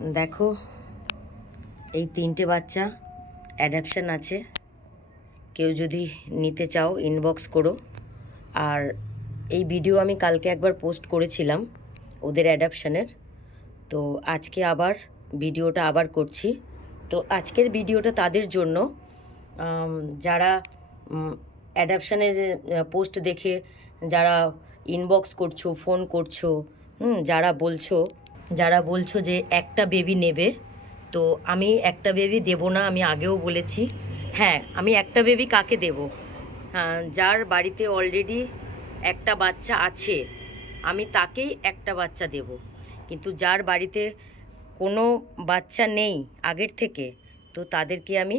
দেখো এই 3টে বাচ্চা অ্যাডাপশন আছে, কেউ যদি নিতে চাও ইনবক্স করো। আর এই ভিডিও আমি কালকে একবার পোস্ট করেছিলাম ওদের অ্যাডাপশনের, তো আজকে আবার ভিডিওটা আবার করছি। তো আজকের ভিডিওটা তাদের জন্য যারা অ্যাডাপশনের পোস্ট দেখে যারা ইনবক্স করছো, ফোন করছো, যারা বলছো যে একটা বেবি নেবে। তো আমি একটা বেবি দেব না, আমি আগেও বলেছি। হ্যাঁ, আমি একটা বেবি কাকে দেব? হ্যাঁ, যার বাড়িতে অলরেডি একটা বাচ্চা আছে আমি তাকেই একটা বাচ্চা দেব। কিন্তু যার বাড়িতে কোনো বাচ্চা নেই আগের থেকে, তো তাদেরকে আমি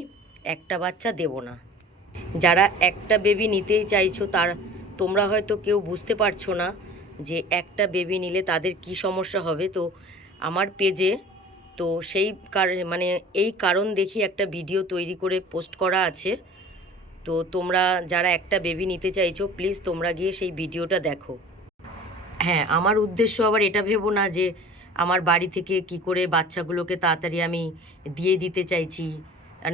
একটা বাচ্চা দেব না। যারা একটা বেবি নিতেই চাইছো তোমরা হয়তো কেউ বুঝতে পারছো না যে একটা বেবি নিলে তাদের কি সমস্যা হবে। তো আমার পেজে তো মানে এই কারণ দেখি একটা ভিডিও তৈরি করে পোস্ট করা আছে। তো তোমরা যারা একটা বেবি নিতে চাইছো প্লিজ তোমরা গিয়ে সেই ভিডিওটা দেখো। হ্যাঁ, আমার উদ্দেশ্য আবার এটা ভেবো না যে আমার বাড়ি থেকে কি করে বাচ্চাগুলোকে তাড়াতাড়ি আমি দিয়ে দিতে চাইছি।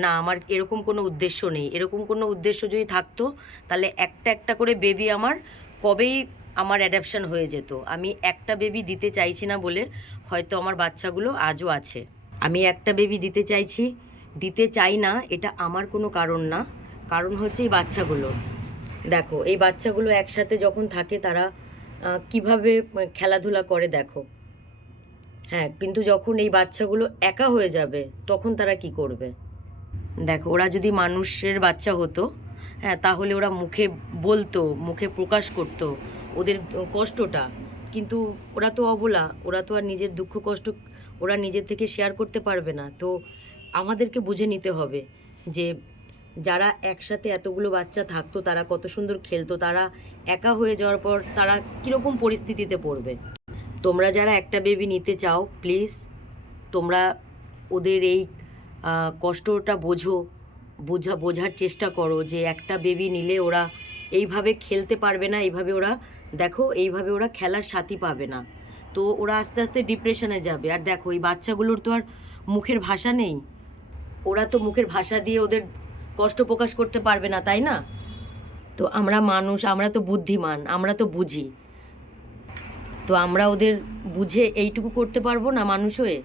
না, আমার এরকম কোনো উদ্দেশ্য নেই। এরকম কোনো উদ্দেশ্য যদি থাকতো তাহলে একটা একটা করে বেবি আমার কবেই আমার অ্যাডাপশন হয়ে যেত। আমি একটা বেবি দিতে চাইছি না বলে হয়তো আমার বাচ্চাগুলো আজও আছে। আমি একটা বেবি দিতে চাই না, এটা আমার কোনো কারণ না। কারণ হচ্ছে এই বাচ্চাগুলো, দেখো এই বাচ্চাগুলো একসাথে যখন থাকে তারা কিভাবে খেলাধুলা করে দেখো। হ্যাঁ, কিন্তু যখন এই বাচ্চাগুলো একা হয়ে যাবে তখন তারা কি করবে? দেখো, ওরা যদি মানুষের বাচ্চা হতো, হ্যাঁ, তাহলে ওরা মুখে বলতো, মুখে প্রকাশ করতো ওদের কষ্টটা। কিন্তু ওরা তো অবলা, ওরা তো আর নিজের দুঃখ কষ্ট ওরা নিজের থেকে শেয়ার করতে পারবে না। তো আমাদেরকে বুঝে নিতে হবে যে যারা একসাথে এতগুলো বাচ্চা থাকতো তারা কত সুন্দর খেলতো, তারা একা হয়ে যাওয়ার পর তারা কীরকম পরিস্থিতিতে পড়বে। তোমরা যারা একটা বেবি নিতে চাও প্লিজ তোমরা ওদের এই কষ্টটা বোঝার চেষ্টা করো যে একটা বেবি নিলে ওরা এইভাবে খেলতে পারবে না, এইভাবে ওরা খেলার সাথী পাবে না। তো ওরা আস্তে আস্তে ডিপ্রেশনে যাবে। আর দেখো এই বাচ্চাগুলোর তো আর মুখের ভাষা নেই, ওরা তো মুখের ভাষা দিয়ে ওদের কষ্ট প্রকাশ করতে পারবে না, তাই না? তো আমরা মানুষ, আমরা তো বুদ্ধিমান, আমরা তো বুঝি। তো আমরা ওদের বুঝে এইটুকু করতে পারবো না মানুষ হয়ে?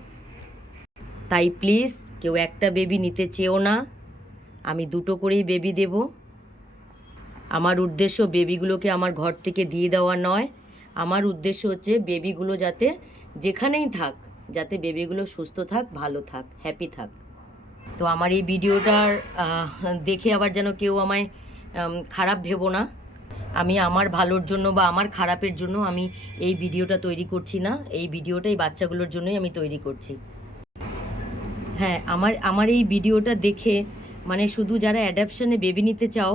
তাই প্লিজ কেউ একটা বেবি নিতে চেও না, আমি 2টো করেই বেবি দেব। আমার উদ্দেশ্য বেবিগুলোকে আমার ঘর থেকে দিয়ে দেওয়া নয়। আমার উদ্দেশ্য হচ্ছে বেবিগুলো যাতে যেখানেই থাক, যাতে বেবিগুলো সুস্থ থাক, ভালো থাক, হ্যাপি থাক। তো আমার এই ভিডিওটার দেখে আবার যেন কেউ আমায় খারাপ ভেবো না। আমি আমার ভালোর জন্য বা আমার খারাপের জন্য আমি এই ভিডিওটা তৈরি করছি না। এই ভিডিওটা এই বাচ্চাগুলোর জন্যই আমি তৈরি করছি। হ্যাঁ, আমার এই ভিডিওটা দেখে মানে শুধু যারা অ্যাডাপশনে বেবি নিতে চাও,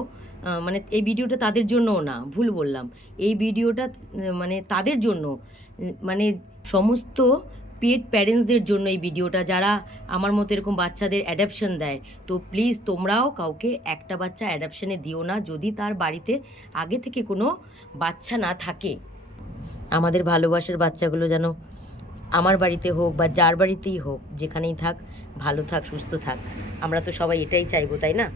মানে এই ভিডিওটা তাদের জন্যও না, ভুল বললাম। এই ভিডিওটা মানে তাদের জন্য, মানে সমস্ত পেট প্যারেন্টসদের জন্য এই ভিডিওটা, যারা আমার মতো এরকম বাচ্চাদের অ্যাডাপশন দেয়। তো প্লিজ তোমরাও কাউকে একটা বাচ্চা অ্যাডাপশনে দিও না যদি তার বাড়িতে আগে থেকে কোনো বাচ্চা না থাকে। আমাদের ভালোবাসার বাচ্চাগুলো যেন আমার বাড়িতে হোক বা যার বাড়িতেই হোক, যেখানেই থাক, ভালো থাক, সুস্থ থাক। আমরা তো সবাই এটাই চাইবো, তাই না?